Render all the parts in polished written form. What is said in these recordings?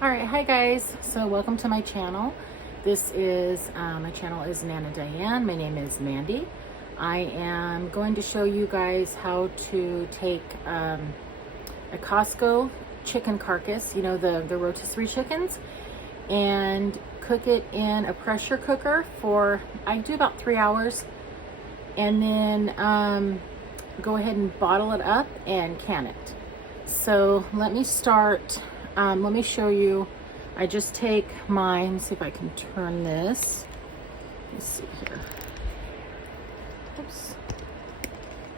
All right, hi guys. So welcome to my channel. This is my channel is Nana Diane. My name is Mandy. I am going to show you guys how to take a Costco chicken carcass, you know, the rotisserie chickens, and cook it in a pressure cooker for, I do about 3 hours, and then go ahead and bottle it up and can it. So let me start. Let me show you. I just take my, let me see if I can turn this. Let's see here. Oops.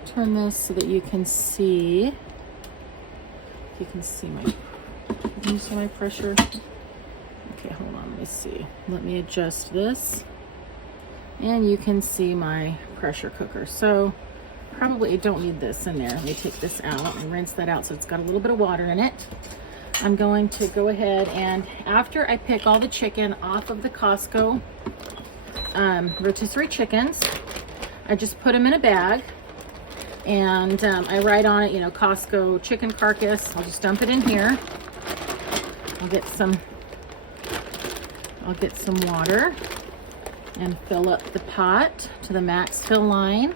Turn this so that you can see. You can see my pressure. Okay, hold on. Let me see. Let me adjust this. And you can see my pressure cooker. So probably don't need this in there. Let me take this out and rinse that out so it's got a little bit of water in it. I'm going to go ahead and, after I pick all the chicken off of the Costco rotisserie chickens, I just put them in a bag, and I write on it, you know, Costco chicken carcass. I'll just dump it in here. I'll get some water and fill up the pot to the max fill line,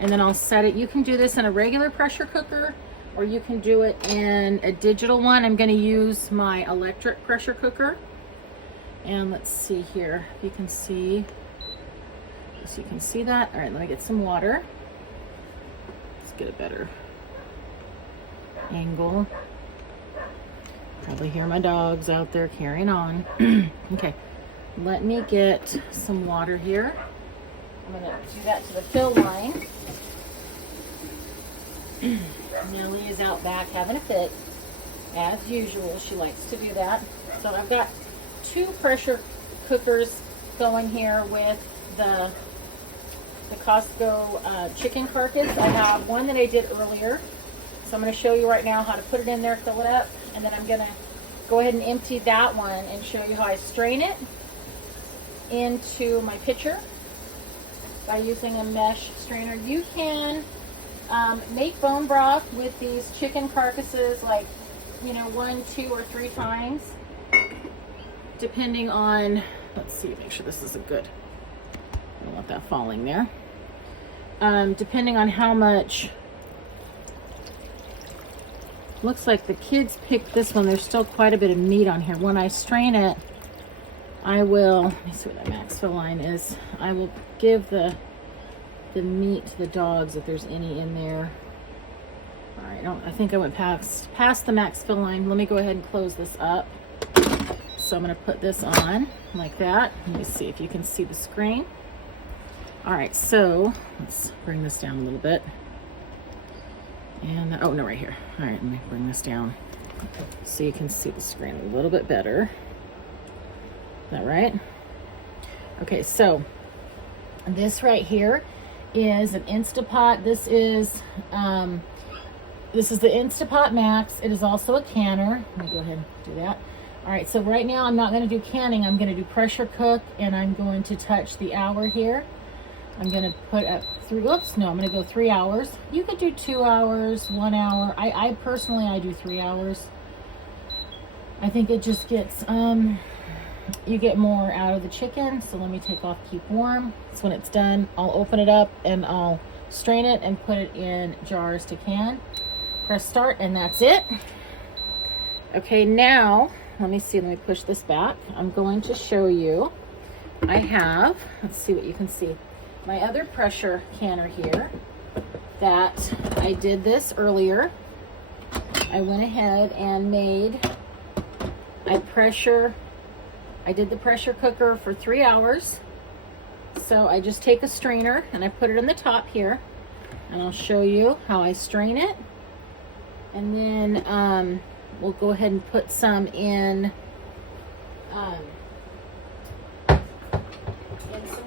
and then I'll set it. You can do this in a regular pressure cooker, or you can do it in a digital one. I'm going to use my electric pressure cooker. And let's see here if you can see. So you can see that. All right, let me get some water. Let's get a better angle. Probably hear my dogs out there carrying on. Okay, let me get some water here. I'm going to do that to the fill line. Nellie is out back having a fit, as usual. She likes to do that. So I've got 2 pressure cookers going here with the Costco chicken carcass. I have one that I did earlier, so I'm going to show you right now how to put it in there, fill it up, and then I'm going to go ahead and empty that one and show you how I strain it into my pitcher by using a mesh strainer. You can make bone broth with these chicken carcasses, like, you know, 1, 2, or 3 times, depending on, let's see, make sure this is a good, I don't want that falling there. Depending on how much, looks like the kids picked this one. There's still quite a bit of meat on here. When I strain it, I will, let me see what that max fill line is. I will give the meat to the dogs if there's any in there. All right, I think I went past the max fill line. Let me go ahead and close this up. So I'm going to put this on like that. Let me see if you can see the screen. All right, so let's bring this down a little bit. And, oh no, right here. All right, let me bring this down so you can see the screen a little bit better. Is that right? Okay, so this right here is an Instapot. This is the Instapot Max. It is also a canner. Let me go ahead and do that. All right, so right now I'm not going to do canning. I'm going to do pressure cook, and I'm going to touch the hour here. I'm going to put up I'm going to go 3 hours. You could do 2 hours, 1 hour. I personally, I do 3 hours. I think it just gets, you get more out of the chicken. So let me take off keep warm. So when it's done, I'll open it up and I'll strain it and put it in jars to can. Press start, and that's it. Okay, now let me push this back. I'm going to show you, I have, let's see what you can see, my other pressure canner here that I did this earlier. I went ahead and I did the pressure cooker for 3 hours. So I just take a strainer and I put it in the top here, and I'll show you how I strain it. And then we'll go ahead and put some in some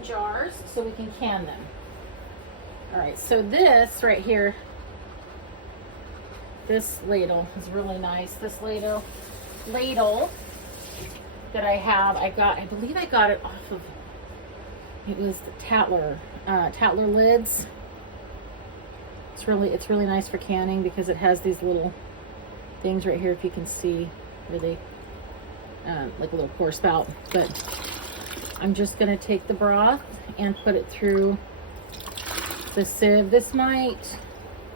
jars so we can can them. All right, so this right here, this ladle is really nice. This ladle that I have, I believe I got it off of, it was the Tatler lids. It's really nice for canning because it has these little things right here, if you can see, where they like a little pour spout. But I'm just gonna take the broth and put it through the sieve. This might,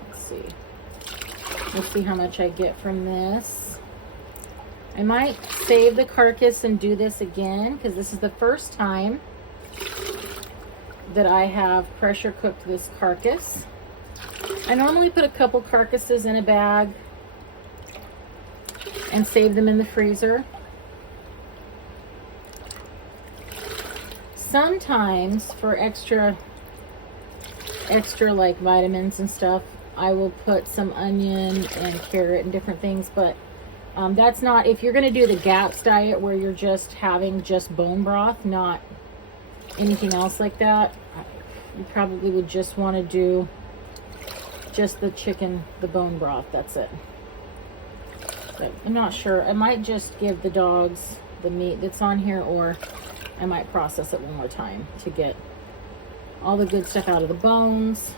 let's see how much I get from this. I might save the carcass and do this again, because this is the first time that I have pressure cooked this carcass. I normally put a couple carcasses in a bag and save them in the freezer. Sometimes for extra like vitamins and stuff, I will put some onion and carrot and different things, but that's not, if you're going to do the GAPS diet where you're just having just bone broth, not anything else like that, you probably would just want to do just the chicken, the bone broth, that's it. But I'm not sure. I might just give the dogs the meat that's on here, or I might process it one more time to get all the good stuff out of the bones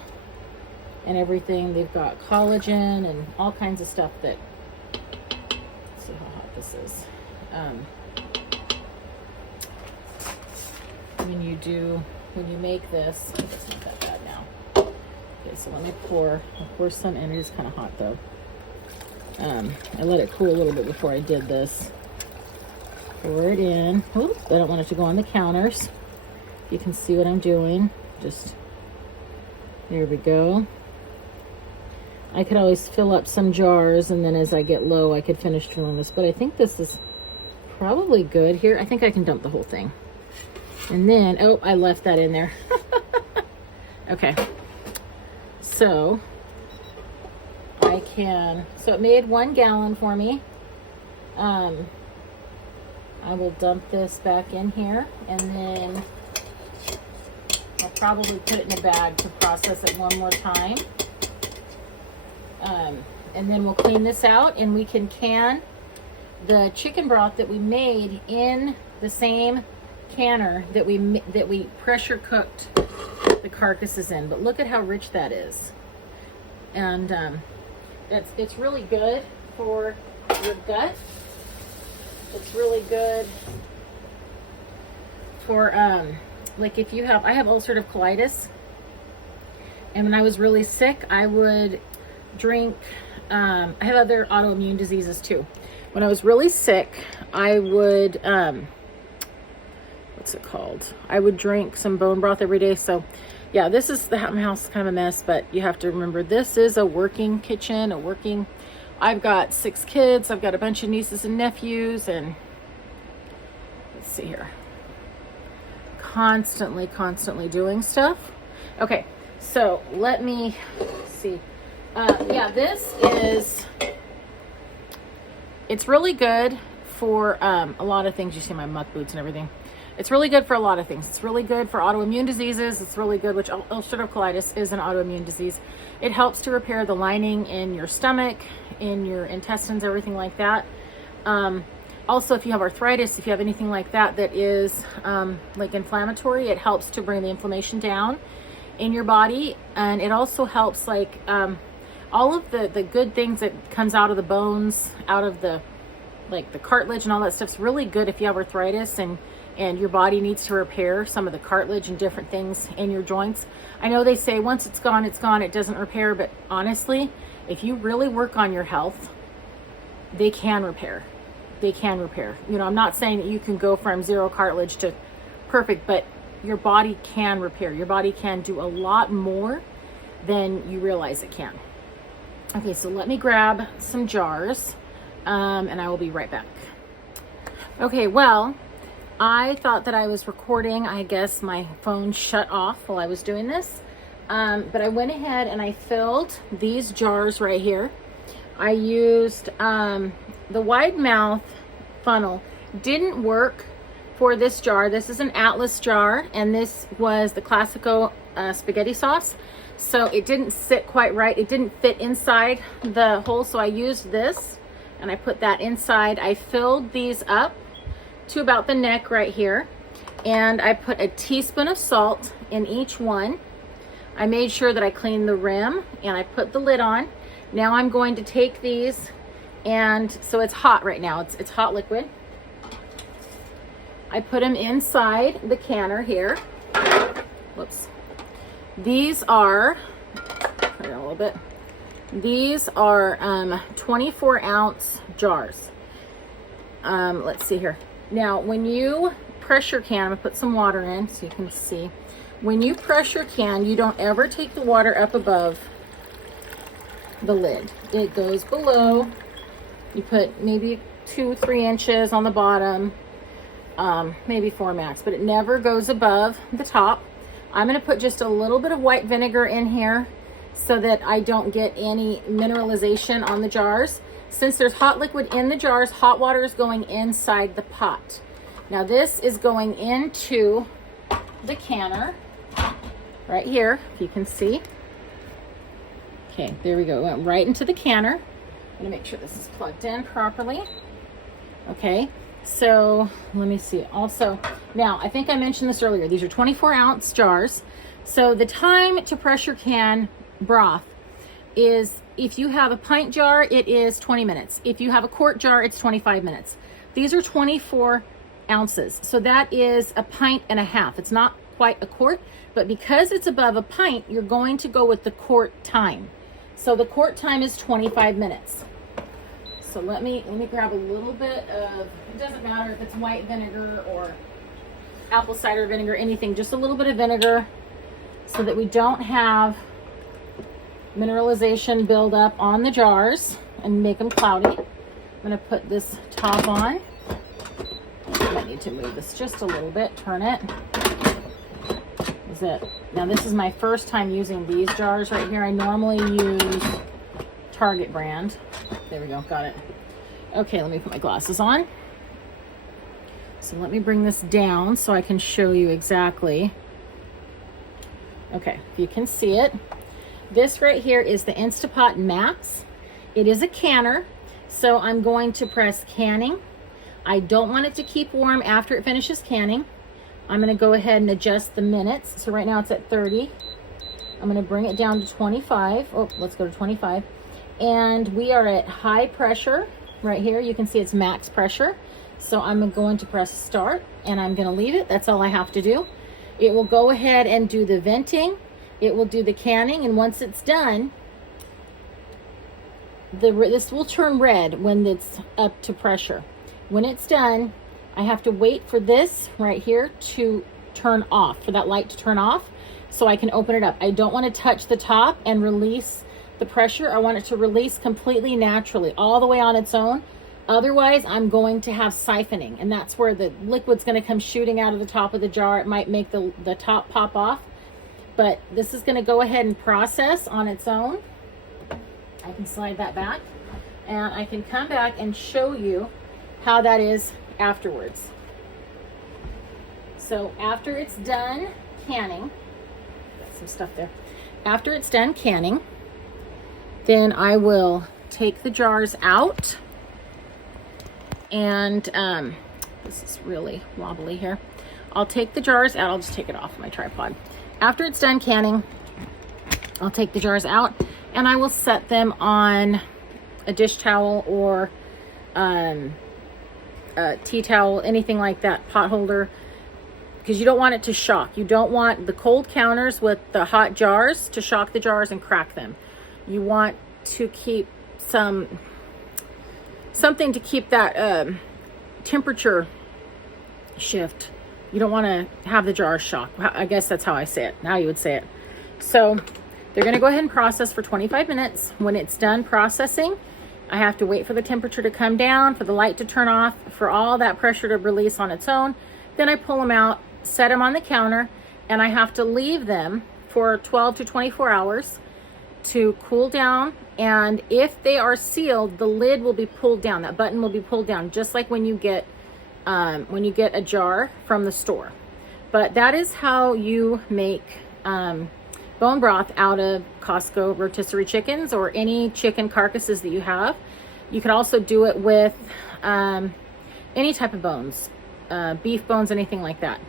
and everything. They've got collagen and all kinds of stuff that, let's see how hot this is. When you make this, it's not that bad now. Okay, so let me pour some in. It is kind of hot though. I let it cool a little bit before I did this. Pour it in. Oops, I don't want it to go on the counters. You can see what I'm doing. Just, there we go. I could always fill up some jars, and then as I get low, I could finish filling this. But I think this is probably good here. I think I can dump the whole thing. And then, oh, I left that in there. Okay. So so it made 1 gallon for me. I will dump this back in here, and then I'll probably put it in a bag to process it one more time. And then we'll clean this out, and we can can the chicken broth that we made in the same canner that we pressure cooked the carcasses in. But look at how rich that is. And it's really good for your gut. It's really good for like if you have, I have ulcerative colitis, and when I was really sick, I would drink, I have other autoimmune diseases too. When I was really sick, I would, what's it called? I would drink some bone broth every day. So yeah, this is my house is kind of a mess, but you have to remember this is a working kitchen, I've got 6 kids. I've got a bunch of nieces and nephews, and let's see here. Constantly doing stuff. Okay, so let me see. Yeah, it's really good for a lot of things. You see my muck boots and everything. It's really good for a lot of things. It's really good for autoimmune diseases. It's really good, which ulcerative colitis is an autoimmune disease. It helps to repair the lining in your stomach, in your intestines, everything like that. Also, if you have arthritis, if you have anything like that that is like inflammatory, it helps to bring the inflammation down in your body. And it also helps like all of the good things that comes out of the bones, out of the like the cartilage and all that stuff's really good if you have arthritis and your body needs to repair some of the cartilage and different things in your joints. I know they say once it's gone, it doesn't repair, but honestly, if you really work on your health, they can repair. They can repair. You know, I'm not saying that you can go from 0 cartilage to perfect, but your body can repair. Your body can do a lot more than you realize it can. Okay, so let me grab some jars, and I will be right back. Okay, well, I thought that I was recording. I guess my phone shut off while I was doing this. But I went ahead and I filled these jars right here. I used the wide mouth funnel. Didn't work for this jar. This is an Atlas jar, and this was the Classico spaghetti sauce. So it didn't sit quite right. It didn't fit inside the hole. So I used this and I put that inside. I filled these up to about the neck right here, and I put a teaspoon of salt in each one. I made sure that I cleaned the rim, and I put the lid on. Now I'm going to take these, and so it's hot right now. It's hot liquid. I put them inside the canner here. Whoops. These are, put it a little bit. These are 24 ounce jars. Let's see here. Now, when you pressure can, I'm gonna put some water in so you can see. When you pressure can, you don't ever take the water up above the lid. It goes below. You put maybe 2-3 inches on the bottom, maybe 4 max, but it never goes above the top. I'm gonna put just a little bit of white vinegar in here so that I don't get any mineralization on the jars. Since there's hot liquid in the jars, hot water is going inside the pot. Now this is going into the canner right here, if you can see. Okay, there we go. It went right into the canner. I'm gonna make sure this is plugged in properly. Okay, so let me see. Also, now I think I mentioned this earlier. These are 24 ounce jars. So the time to pressure can broth is, if you have a pint jar, it is 20 minutes. If you have a quart jar, it's 25 minutes. These are 24 ounces. So that is a pint and a half. It's not quite a quart, but because it's above a pint, you're going to go with the quart time. So the quart time is 25 minutes. So let me grab a little bit of, it doesn't matter if it's white vinegar or apple cider vinegar, anything, just a little bit of vinegar so that we don't have mineralization build up on the jars and make them cloudy. I'm gonna put this top on. I might need to move this just a little bit, turn it. Is it? Now this is my first time using these jars right here. I normally use Target brand. There we go, got it. Okay, let me put my glasses on. So let me bring this down so I can show you exactly. Okay, if you can see it. This right here is the Instapot Max. It is a canner, so I'm going to press canning. I don't want it to keep warm after it finishes canning. I'm gonna go ahead and adjust the minutes. So right now it's at 30. I'm gonna bring it down to 25. Oh, let's go to 25. And we are at high pressure right here. You can see it's max pressure. So I'm going to press start and I'm gonna leave it. That's all I have to do. It will go ahead and do the venting. It will do the canning, and once it's done, this will turn red when it's up to pressure. When it's done, I have to wait for this right here to turn off, for that light to turn off, so I can open it up. I don't want to touch the top and release the pressure. I want it to release completely naturally, all the way on its own. Otherwise, I'm going to have siphoning, and that's where the liquid's going to come shooting out of the top of the jar. It might make the top pop off. But this is going to go ahead and process on its own. I can slide that back and I can come back and show you how that is afterwards. So after it's done canning, got some stuff there. After it's done canning, then I will take the jars out, and this is really wobbly here. I'll take the jars out. I'll just take it off my tripod. After it's done canning, I'll take the jars out and I will set them on a dish towel or a tea towel, anything like that, pot holder, because you don't want it to shock. You don't want the cold counters with the hot jars to shock the jars and crack them. You want to keep something to keep that temperature shift. You don't want to have the jar shock. I guess that's how I say it. How you would say it. So they're going to go ahead and process for 25 minutes. When it's done processing, I have to wait for the temperature to come down, for the light to turn off, for all that pressure to release on its own. Then I pull them out, set them on the counter, and I have to leave them for 12 to 24 hours to cool down. And if they are sealed, the lid will be pulled down. That button will be pulled down, just like when you get a jar from the store. But that is how you make bone broth out of Costco rotisserie chickens or any chicken carcasses that you have. You could also do it with any type of bones, beef bones, anything like that.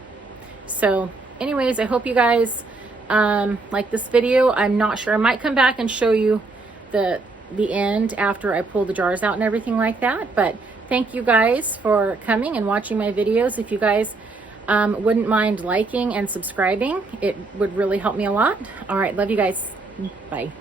So anyways, I hope you guys like this video. I'm not sure, I might come back and show you the end after I pull the jars out and everything like that. But thank you guys for coming and watching my videos. If you guys wouldn't mind liking and subscribing, it would really help me a lot. All right, love you guys. Bye.